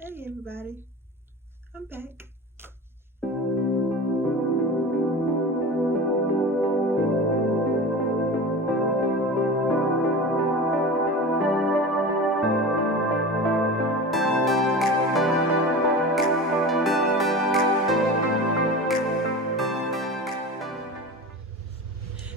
Hey everybody, I'm back.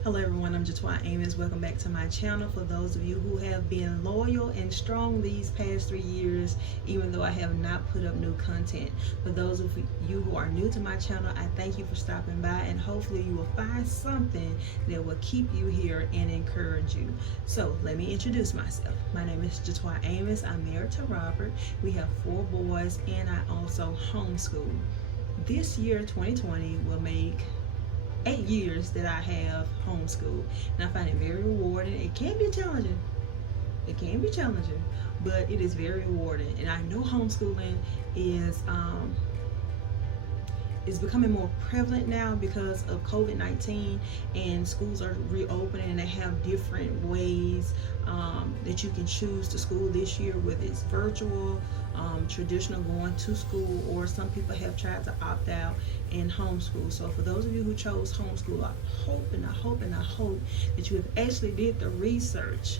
Hello everyone, I'm Jatwa Amos. Welcome back to my channel. For those of you who have been loyal and strong these past 3 years, even though I have not put up new content. For those of you who are new to my channel, I thank you for stopping by, and hopefully you will find something that will keep you here and encourage you. So let me introduce myself. My name is Jatwa Amos. I'm married to Robert. We have 4 boys and I also homeschool. This year, 2020, will make 8 years that I have homeschooled, and I find it very rewarding. It can be challenging. It can be challenging, but it is very rewarding. And I know homeschooling is becoming more prevalent now because of COVID-19, and schools are reopening and they have different ways that you can choose to school this year, whether it's virtual, traditional going to school, or some people have tried to opt out and homeschool. So for those of you who chose homeschool, I hope that you have actually did the research,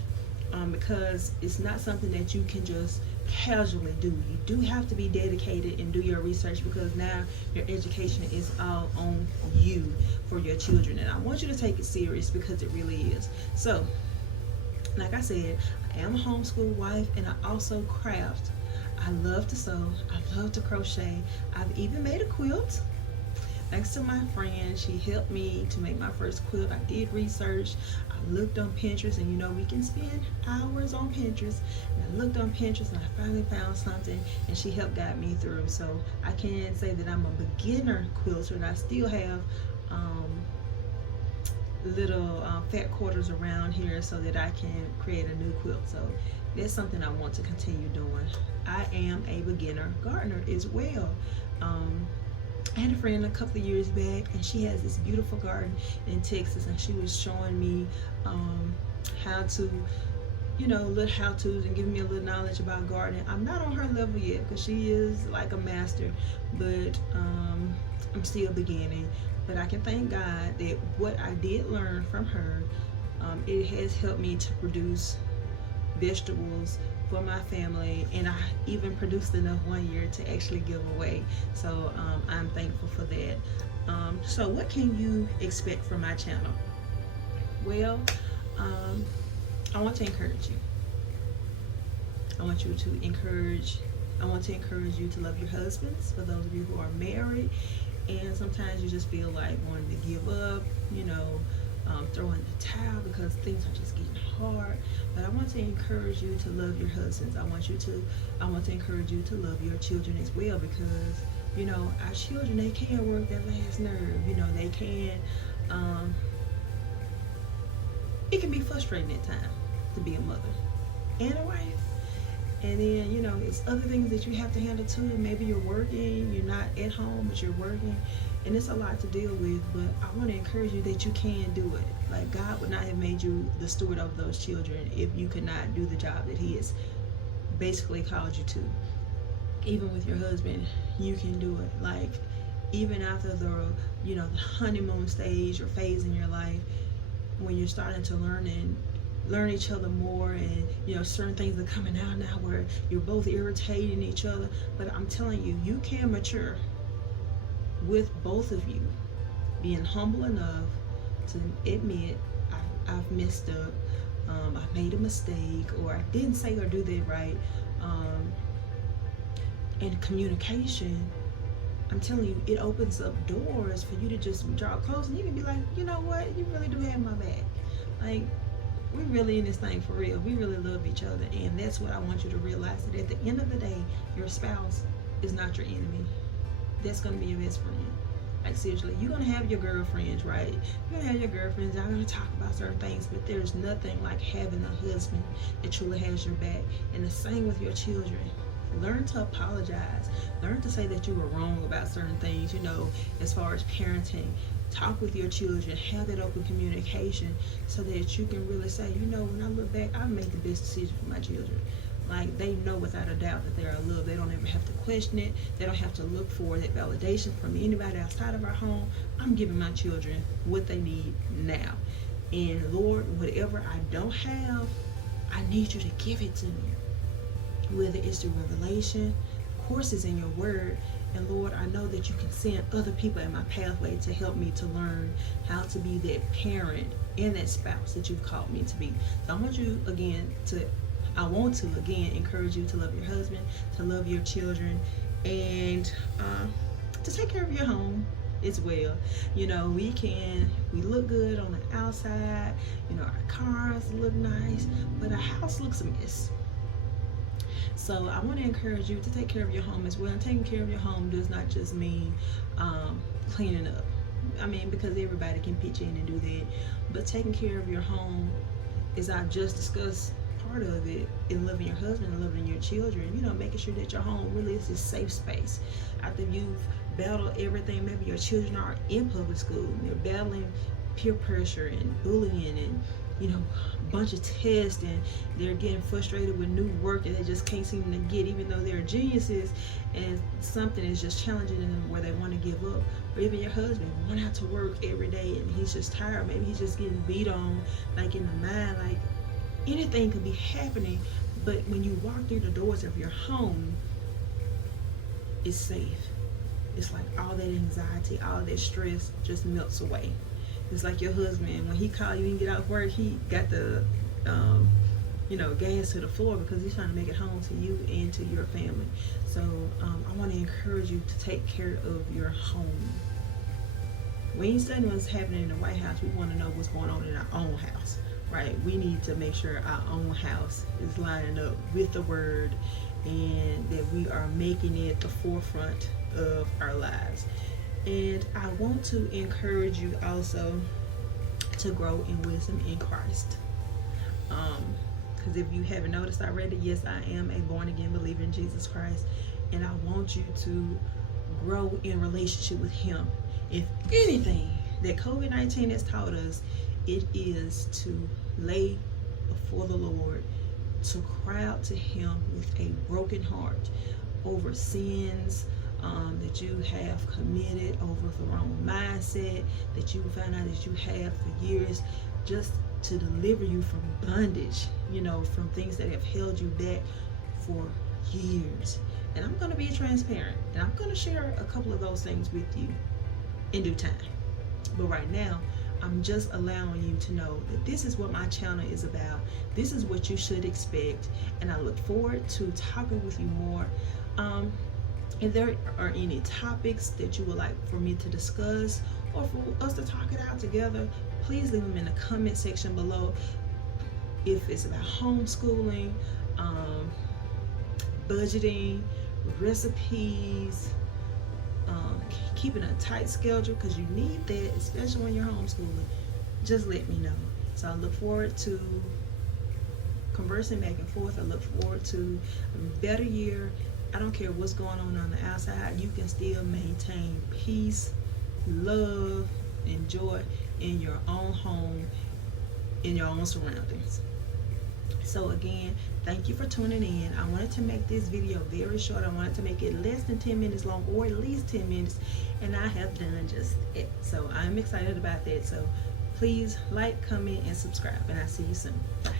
because it's not something that you can just casually do. You do have to be dedicated and do your research, because now your education is all on you for your children, and I want you to take it serious because it really is. So like I said, I am a homeschool wife, and I also craft. I love to sew, I love to crochet. I've even made a quilt thanks to my friend. She helped me to make my first quilt. I did research, I looked on Pinterest, and you know we can spend hours on Pinterest, and I looked on Pinterest and I finally found something, and she helped guide me through. So I can't say that I'm a beginner quilter, and I still have little fat quarters around here so that I can create a new quilt. So that's something I want to continue doing. I am a beginner gardener as well. I had a friend a couple of years back, and she has this beautiful garden in Texas, and she was showing me how to, little how-tos, and giving me a little knowledge about gardening. I'm not on her level yet because she is like a master, but I'm still beginning. But I can thank God that what I did learn from her, it has helped me to produce vegetables for my family, and I even produced enough one year to actually give away. So I'm thankful for that. So what can you expect from my channel? Well, I want to encourage you. I want to encourage you to love your husbands, for those of you who are married and sometimes you just feel like wanting to give up, throwing the towel because things are just getting hard. But I want to encourage you to love your husbands. I want to encourage you to love your children as well, because our children, they can work that last nerve. They can it can be frustrating at times to be a mother and a wife. And then, it's other things that you have to handle too. Maybe you're working, you're not at home, but you're working, and it's a lot to deal with. But I want to encourage you that you can do it. Like, God would not have made you the steward of those children if you could not do the job that He has basically called you to. Even with your husband, you can do it. Like, even after the honeymoon stage or phase in your life, when you're starting to learn each other more, and certain things are coming out now where you're both irritating each other. But I'm telling you, you can mature with both of you being humble enough to admit, I've messed up, I made a mistake, or I didn't say or do that right. And communication, I'm telling you, it opens up doors for you to just draw close, and you can be like, you know what, you really do have my back. Like, we're really in this thing for real. We really love each other, and that's what I want you to realize, that at the end of the day, your spouse is not your enemy. That's going to be your best friend. Like, seriously, you're going to have your girlfriends, right? You're going to have your girlfriends. I'm going to talk about certain things, but there's nothing like having a husband that truly has your back. And the same with your children. Learn to apologize. Learn to say that you were wrong about certain things, as far as parenting. Talk with your children, have that open communication, so that you can really say, when I look back, I made the best decision for my children. Like, they know without a doubt that they are loved. They don't ever have to question it. They don't have to look for that validation from anybody outside of our home. I'm giving my children what they need now. And Lord, whatever I don't have, I need you to give it to me. Whether it's through revelation, courses in your word, and Lord, I know that you can send other people in my pathway to help me to learn how to be that parent and that spouse that you've called me to be. So I want to again encourage you to love your husband, to love your children, and to take care of your home as well. You know, we look good on the outside, you know, our cars look nice, but our house looks a mess. So I want to encourage you to take care of your home as well. And taking care of your home does not just mean cleaning up. I mean, because everybody can pitch in and do that. But taking care of your home, as I just discussed, part of it in loving your husband and loving your children, you know, making sure that your home really is a safe space. After you've battled everything, maybe your children are in public school, and they're battling peer pressure and bullying and, you know, a bunch of tests, and they're getting frustrated with new work that they just can't seem to get, even though they're geniuses, and something is just challenging them where they want to give up. Or even your husband went out to work every day and he's just tired. Maybe he's just getting beat on, like in the mind, like anything could be happening. But when you walk through the doors of your home, it's safe. It's like all that anxiety, all that stress just melts away. It's like your husband, when he called you and get out of work, he got the gas to the floor because he's trying to make it home to you and to your family. So I want to encourage you to take care of your home. We ain't studying what's happening in the White House. We want to know what's going on in our own house, right? We need to make sure our own house is lining up with the word, and that we are making it the forefront of our lives. And I want to encourage you also to grow in wisdom in Christ. Because if you haven't noticed already, yes, I am a born-again believer in Jesus Christ. And I want you to grow in relationship with Him. If anything that COVID-19 has taught us, it is to lay before the Lord, to cry out to Him with a broken heart over sins that you have committed, over the wrong mindset that you found out that you have for years, just to deliver you from bondage, from things that have held you back for years. And I'm going to be transparent, and I'm going to share a couple of those things with you in due time. But right now, I'm just allowing you to know that this is what my channel is about. This is what you should expect, and I look forward to talking with you more. If there are any topics that you would like for me to discuss, or for us to talk it out together, please leave them in the comment section below. If it's about homeschooling, budgeting, recipes, keeping a tight schedule, because you need that, especially when you're homeschooling, just let me know. So I look forward to conversing back and forth. I look forward to a better year. I don't care what's going on the outside, you can still maintain peace, love, and joy in your own home, in your own surroundings. So again, thank you for tuning in. I wanted to make this video very short. I wanted to make it less than 10 minutes long, or at least 10 minutes, and I have done just it. So I'm excited about that. So please like, comment, and subscribe, and I'll see you soon. Bye.